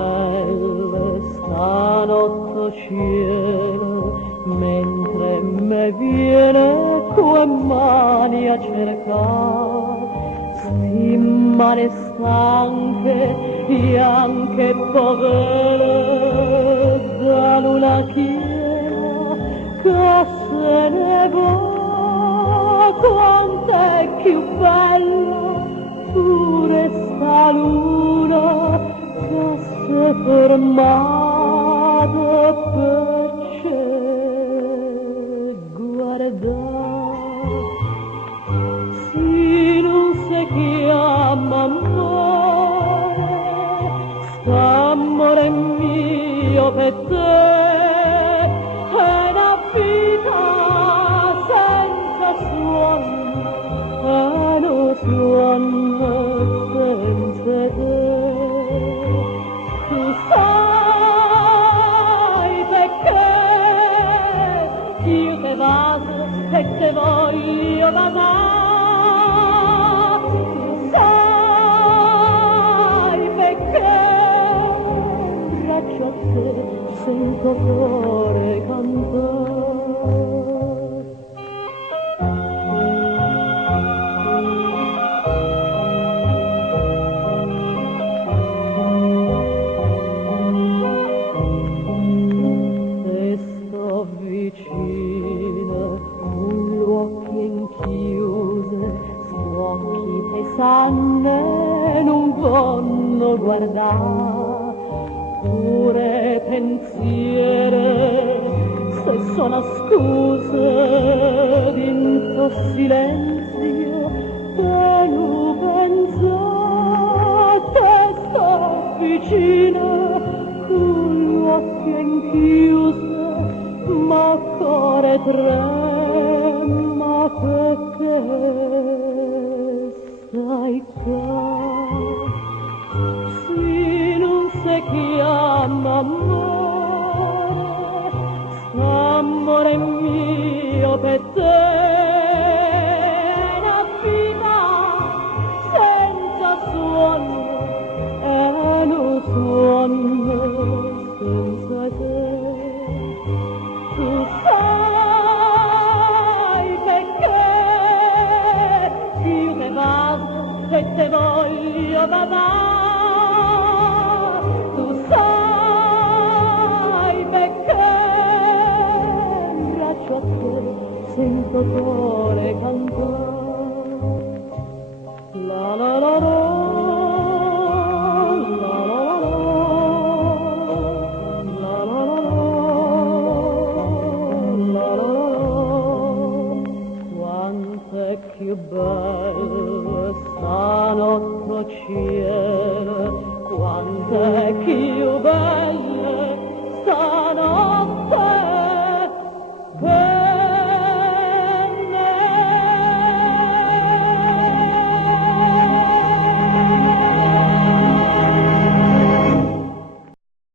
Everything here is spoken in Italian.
belle stanotte cielo, mentre me viene tue mani a cercare, sti mani stanche, bianche povere, da luna chiena che se ne va, quant'è più bella pure sta luna che si è fermata perché guardare. Si non si chiama amore, st'amore mio per te è una vita senza suono, è uno suono senza te. Tu sai perché io te vado e te voglio badare. Sento cuore cantare. E sto vicino con gli occhi inchiusi, occhi che sanno e non vanno guardare. Pure pensieri se sono scuse d'into silenzio per non pensare che sto vicino con gli occhi inchiusi, ma cuore trema perché stai qua. Si chiama amore, amore mio per te è una vita senza suono, è uno suono senza te. Tu sai perché io te vado e te voglio badare. Sento cuore cantare. La la la la, la la la la, la la la, la la la. Quanto è più bello stanotte cielo, quanto è più bello